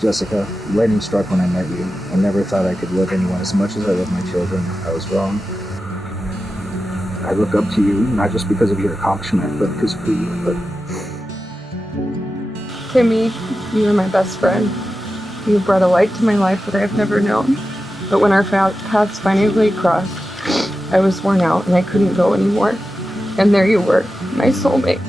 Jessica, lightning struck when I met you. I never thought I could love anyone as much as I love my children. I was wrong. I look up to you, not just because of your accomplishment, but because of who you are. Timmy, you are my best friend. You brought a light to my life that I have never known. But when our paths finally crossed, I was worn out and I couldn't go anymore. And there you were, my soulmate.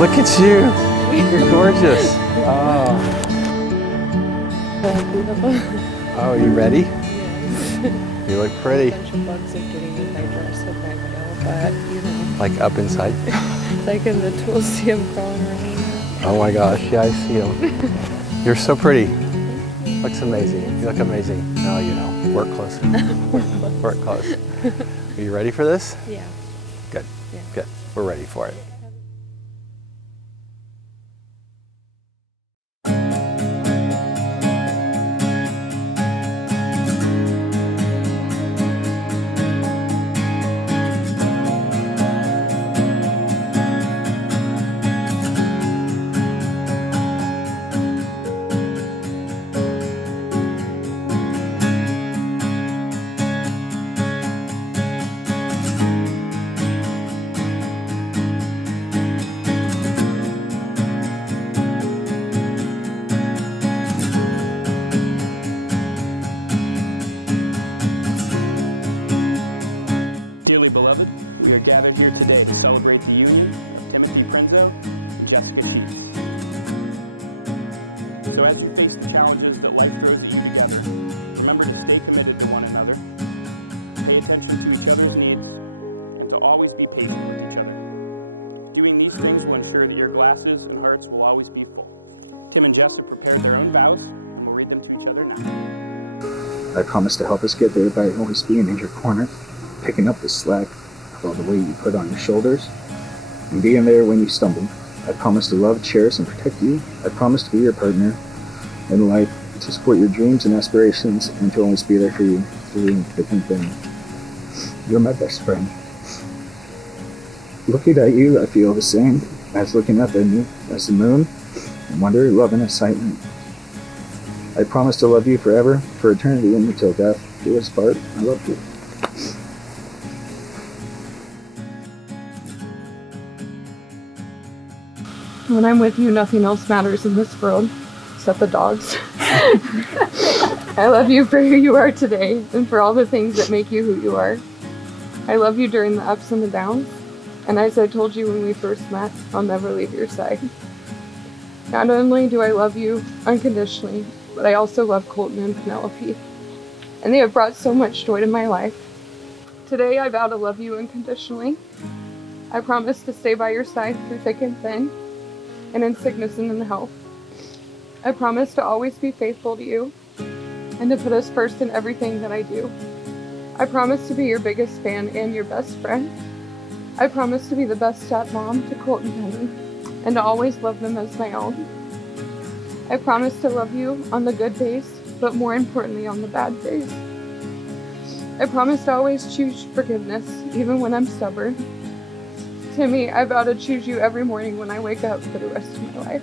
Look at you. You're gorgeous. Oh. Oh, you ready? Yes. You look pretty. A bunch of bugs are getting in my dress with my veil, but you know. Like up inside? Like in the tools, see them crawling around. Oh my gosh, yeah, I see them. You're so pretty. Looks amazing. You look amazing. No, you know, work close. Work close. Are you ready for this? Yeah. Good. Yeah. Good. We're ready for it. We are gathered here today to celebrate the union of Timothy Prinzo and Jessica Sheets. So as you face the challenges that life throws at you together, remember to stay committed to one another, pay attention to each other's needs, and to always be patient with each other. Doing these things will ensure that your glasses and hearts will always be full. Tim and Jess have prepared their own vows, and we'll read them to each other now. I promise to help us get there by always being in your corner, picking up the slack of all the weight you put on your shoulders, and being there when you stumble. I promise to love, cherish, and protect you. I promise to be your partner in life, to support your dreams and aspirations, and to always be there for you through thick and thin. You're my best friend. Looking at you, I feel the same as looking up at me as the moon, and wonder, love, and excitement. I promise to love you forever, for eternity, and until death do us part. I love you. When I'm with you, nothing else matters in this world except the dogs. I love you for who you are today and for all the things that make you who you are. I love you during the ups and the downs. And as I told you when we first met, I'll never leave your side. Not only do I love you unconditionally, but I also love Colton and Penelope. And they have brought so much joy to my life. Today I vow to love you unconditionally. I promise to stay by your side through thick and thin. and in sickness and in health. I promise to always be faithful to you and to put us first in everything that I do. I promise to be your biggest fan and your best friend. I promise to be the best stepmom to Colt and Penny and to always love them as my own. I promise to love you on the good days, but more importantly on the bad days. I promise to always choose forgiveness, even when I'm stubborn. Timmy, I vow to choose you every morning when I wake up for the rest of my life.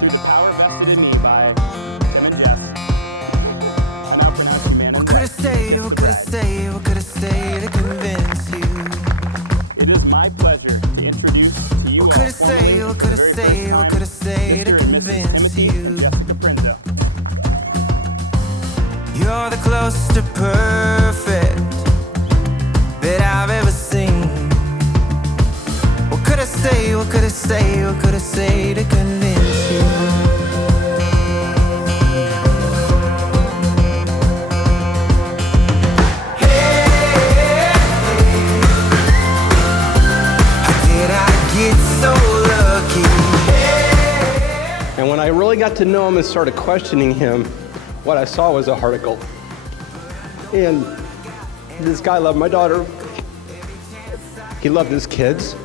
Through the power vested in me by Tim and Jess, I now pronounce you man and What could I wife. say, what could I say, what could I say to convince you? It is my pleasure to introduce to you all What could I say, what could I formally, say, what could I say to Mr. and Mrs. convince Timothy and you? Jessica Prinzo. You're the closest to perfect that I've ever seen. What could I say, what could I say, what could I say to convince you? How did I get so lucky? And when I really got to know him and started questioning him, what I saw was a article. And this guy loved my daughter. He loved his kids.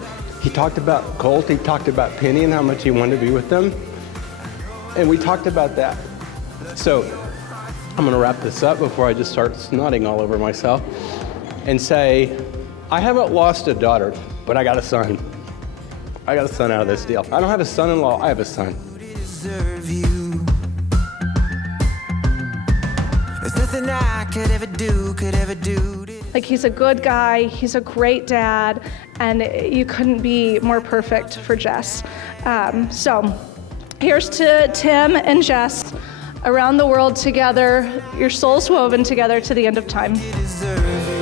He talked about Colt, he talked about Penny and how much he wanted to be with them. And we talked about that. So I'm gonna wrap this up before I just start snotting all over myself and say, I haven't lost a daughter, but I got a son. I got a son out of this deal. I don't have a son-in-law, I have a son. Deserve you. There's nothing I could ever do to Like, he's a good guy, he's a great dad, and you couldn't be more perfect for Jess. So here's to Tim and Jess, around the world together, your souls woven together to the end of time. deserve you.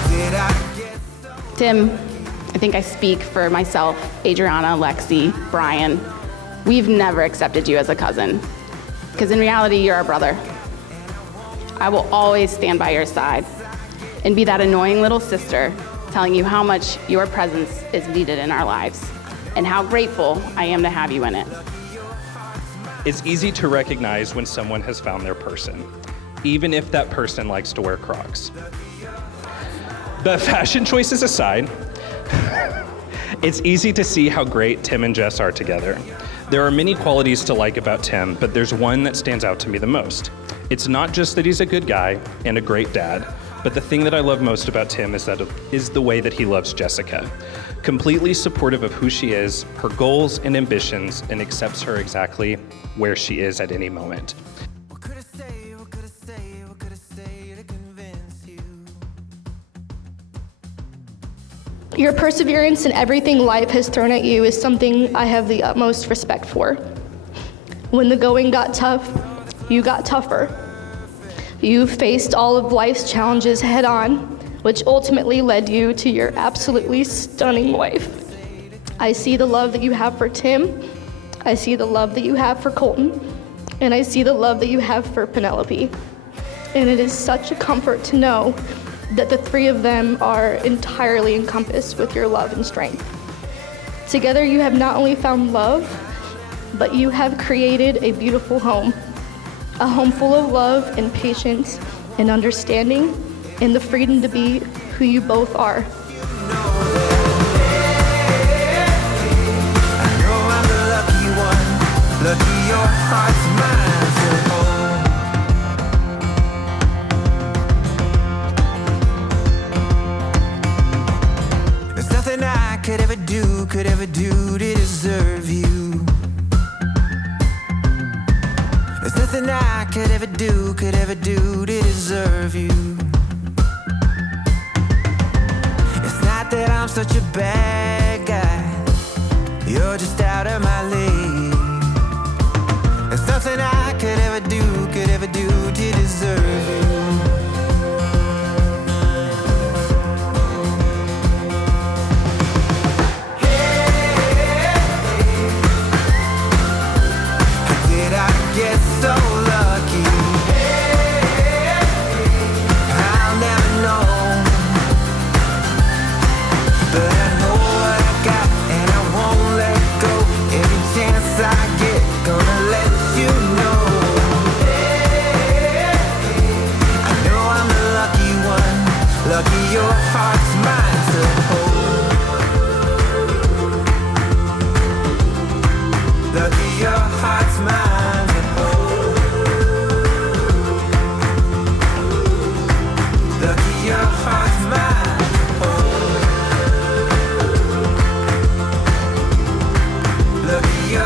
How did I get so Tim, I think I speak for myself, Adriana, Lexi, Brian. We've never accepted you as a cousin, because in reality, you're our brother. I will always stand by your side and be that annoying little sister telling you how much your presence is needed in our lives and how grateful I am to have you in it. It's easy to recognize when someone has found their person, even if that person likes to wear Crocs. But fashion choices aside, it's easy to see how great Tim and Jess are together. There are many qualities to like about Tim, but there's one that stands out to me the most. It's not just that he's a good guy and a great dad, but the thing that I love most about Tim is the way that he loves Jessica. Completely supportive of who she is, her goals and ambitions, and accepts her exactly where she is at any moment. What could I say, what could I say, what could I say to convince you? Your perseverance in everything life has thrown at you is something I have the utmost respect for. When the going got tough, you got tougher. You faced all of life's challenges head on, which ultimately led you to your absolutely stunning wife. I see the love that you have for Tim, I see the love that you have for Colton, and I see the love that you have for Penelope. And it is such a comfort to know that the three of them are entirely encompassed with your love and strength. Together you have not only found love, but you have created a beautiful home. A home full of love and patience and understanding and the freedom to be who you both are. I know I'm the lucky one, lucky your heart's mine to hold. There's nothing I could ever do to deserve you. There's nothing I could ever do to deserve you. It's not that I'm such a bad guy, you're just out of my league. There's nothing I could ever do to deserve you. How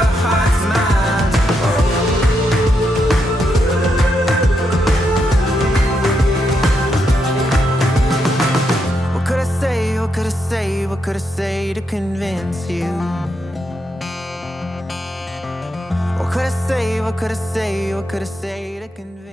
your heart's mine. What could I say, what could I say, what could I say to convince you? What could I say, what could I say, what could I say to convince you?